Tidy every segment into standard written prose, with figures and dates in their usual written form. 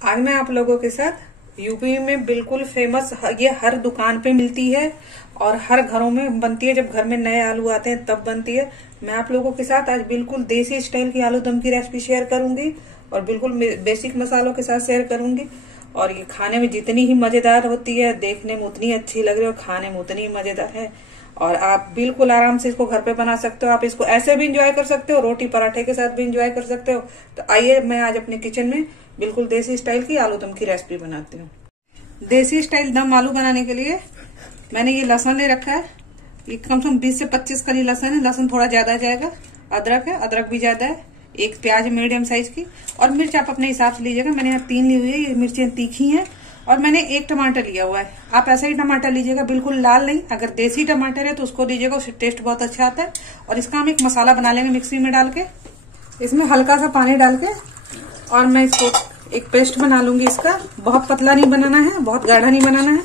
आज मैं आप लोगों के साथ यूपी में बिल्कुल फेमस, ये हर दुकान पे मिलती है और हर घरों में बनती है। जब घर में नए आलू आते हैं तब बनती है। मैं आप लोगों के साथ आज बिल्कुल देसी स्टाइल की आलू दम की रेसिपी शेयर करूंगी और बिल्कुल बेसिक मसालों के साथ शेयर करूंगी। और ये खाने में जितनी ही मजेदार होती है, देखने में उतनी अच्छी लग रही है और खाने में उतनी ही मजेदार है। और आप बिल्कुल आराम से इसको घर पे बना सकते हो। आप इसको ऐसे भी इंजॉय कर सकते हो, रोटी पराठे के साथ भी इंजॉय कर सकते हो। तो आइए मैं आज अपने किचन में बिल्कुल देसी स्टाइल की आलू दम की रेसिपी बनाती हूँ। देसी स्टाइल दम आलू बनाने के लिए मैंने ये लहसुन ले रखा है। ये कम से कम 20 से 25 कली लहसुन है। लहसुन थोड़ा ज्यादा जाएगा। अदरक है, अदरक भी ज्यादा है। एक प्याज मीडियम साइज की, और मिर्च आप अपने हिसाब से लीजिएगा। मैंने यहाँ 3 ली हुई है। ये मिर्चें तीखी हैं। और मैंने 1 टमाटर लिया हुआ है। आप ऐसा ही टमाटर लीजिएगा, बिल्कुल लाल नहीं। अगर देसी टमाटर है तो उसको लीजिएगा, उससे टेस्ट बहुत अच्छा आता है। और इसका हम एक मसाला बना लेंगे मिक्सी में डाल के। इसमें हल्का सा पानी डाल के और मैं इसको एक पेस्ट बना लूंगी। इसका बहुत पतला नहीं बनाना है, बहुत गाढ़ा नहीं बनाना है।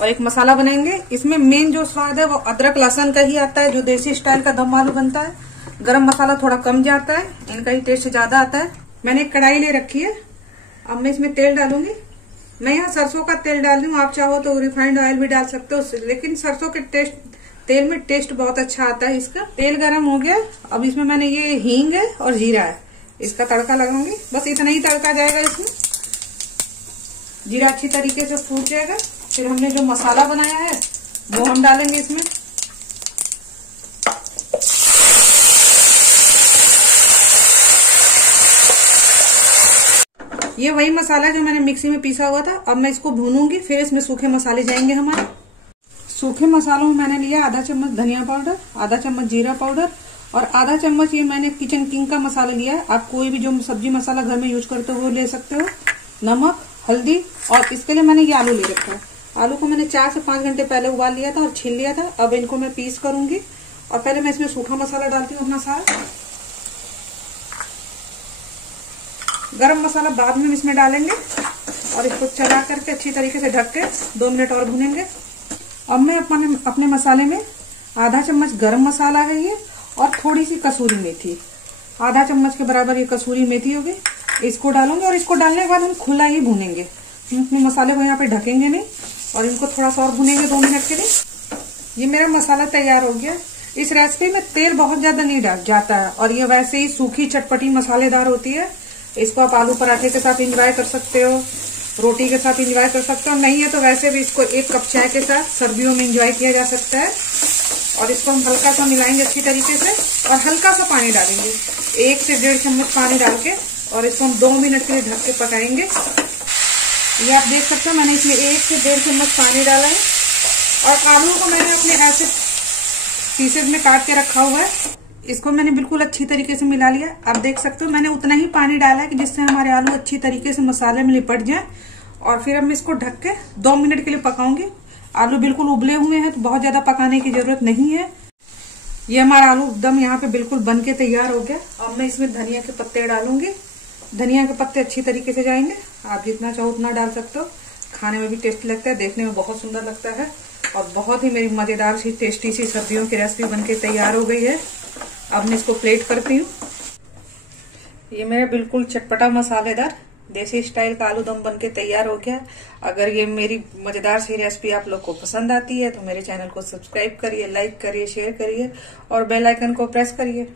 और एक मसाला बनाएंगे। इसमें मेन जो स्वाद है वो अदरक लहसुन का ही आता है, जो देसी स्टाइल का दम आलू बनता है। गरम मसाला थोड़ा कम जाता है, इनका ही टेस्ट ज्यादा आता है। मैंने एक कढ़ाई ले रखी है। अब मैं इसमें तेल डालूंगी। मैं यहाँ सरसों का तेल डाल रही हूँ। आप चाहो तो रिफाइंड ऑयल भी डाल सकते हो, लेकिन सरसों के तेल में टेस्ट बहुत अच्छा आता है इसका। तेल गरम हो गया। अब इसमें मैंने ये हींग है और जीरा है, इसका तड़का लगाऊंगी। बस इतना ही तड़का जाएगा इसमें। जीरा अच्छी तरीके से फूट जाएगा। फिर हमने जो मसाला बनाया है वो हम डालेंगे इसमें। ये वही मसाला है जो मैंने मिक्सी में पीसा हुआ था। अब मैं इसको भूनूंगी। फिर इसमें सूखे मसाले जाएंगे हमारे। सूखे मसालों में मैंने लिया आधा चम्मच धनिया पाउडर, आधा चम्मच जीरा पाउडर और आधा चम्मच ये मैंने किचन किंग का मसाला लिया है। आप कोई भी जो सब्जी मसाला घर में यूज करते हो वो ले सकते हो। नमक, हल्दी, और इसके लिए मैंने ये आलू ले रखा है। आलू को मैंने 4 से 5 घंटे पहले उबाल लिया था और छील लिया था। अब इनको मैं पीस करूंगी। और पहले मैं इसमें सूखा मसाला डालती हूँ अपना सारा। गरम मसाला बाद में इसमें डालेंगे और इसको चला करके अच्छी तरीके से ढक के 2 मिनट और भूनेंगे। अब मैं अपने मसाले में आधा चम्मच गरम मसाला है ये, और थोड़ी सी कसूरी मेथी, आधा चम्मच के बराबर ये कसूरी मेथी होगी, इसको डालूंगे। और इसको डालने के बाद हम खुला ही भूनेंगे। अपने मसाले को यहाँ पे ढकेंगे नहीं और इनको थोड़ा सा और भूनेंगे 2 मिनट के लिए। ये मेरा मसाला तैयार हो गया। इस रेसिपी में तेल बहुत ज्यादा नहीं डाल जाता है और ये वैसे ही सूखी चटपटी मसालेदार होती है। इसको आप आलू पराठे के साथ एंजॉय कर सकते हो, रोटी के साथ एंजॉय कर सकते हो। नहीं है तो वैसे भी इसको 1 कप चाय के साथ सर्दियों में एंजॉय किया जा सकता है। और इसको हम हल्का सा मिलाएंगे अच्छी तरीके से और हल्का सा पानी डालेंगे। 1 से 1.5 चम्मच पानी डाल के और इसको हम 2 मिनट के लिए ढक के पकाएंगे। ये आप देख सकते हो मैंने इसमें 1 से 1.5 चम्मच पानी डाला है। और आलू को मैंने अपने ऐसे पीसेज में काट के रखा हुआ है। इसको मैंने बिल्कुल अच्छी तरीके से मिला लिया। आप देख सकते हो मैंने उतना ही पानी डाला है कि जिससे हमारे आलू अच्छी तरीके से मसाले में लिपट जाए। और फिर अब मैं इसको ढक के 2 मिनट के लिए पकाऊंगी। आलू बिल्कुल उबले हुए हैं तो बहुत ज्यादा पकाने की जरूरत नहीं है। ये हमारा आलू दम यहाँ पे बिल्कुल बन के तैयार हो गया। अब मैं इसमें धनिया के पत्ते डालूंगी। धनिया के पत्ते अच्छी तरीके से जाएंगे। आप जितना चाहो उतना डाल सकते हो। खाने में भी टेस्टी लगता है, देखने में बहुत सुंदर लगता है। और बहुत ही मेरी मजेदार सी टेस्टी सी सर्दियों की रेसिपी बन के तैयार हो गई है। अब मैं इसको प्लेट करती हूँ। ये मेरा बिल्कुल चटपटा मसालेदार देसी स्टाइल का आलू दम बन के तैयार हो गया। अगर ये मेरी मजेदार सी रेसिपी आप लोग को पसंद आती है तो मेरे चैनल को सब्सक्राइब करिए, लाइक करिए, शेयर करिए और बेल आइकन को प्रेस करिए।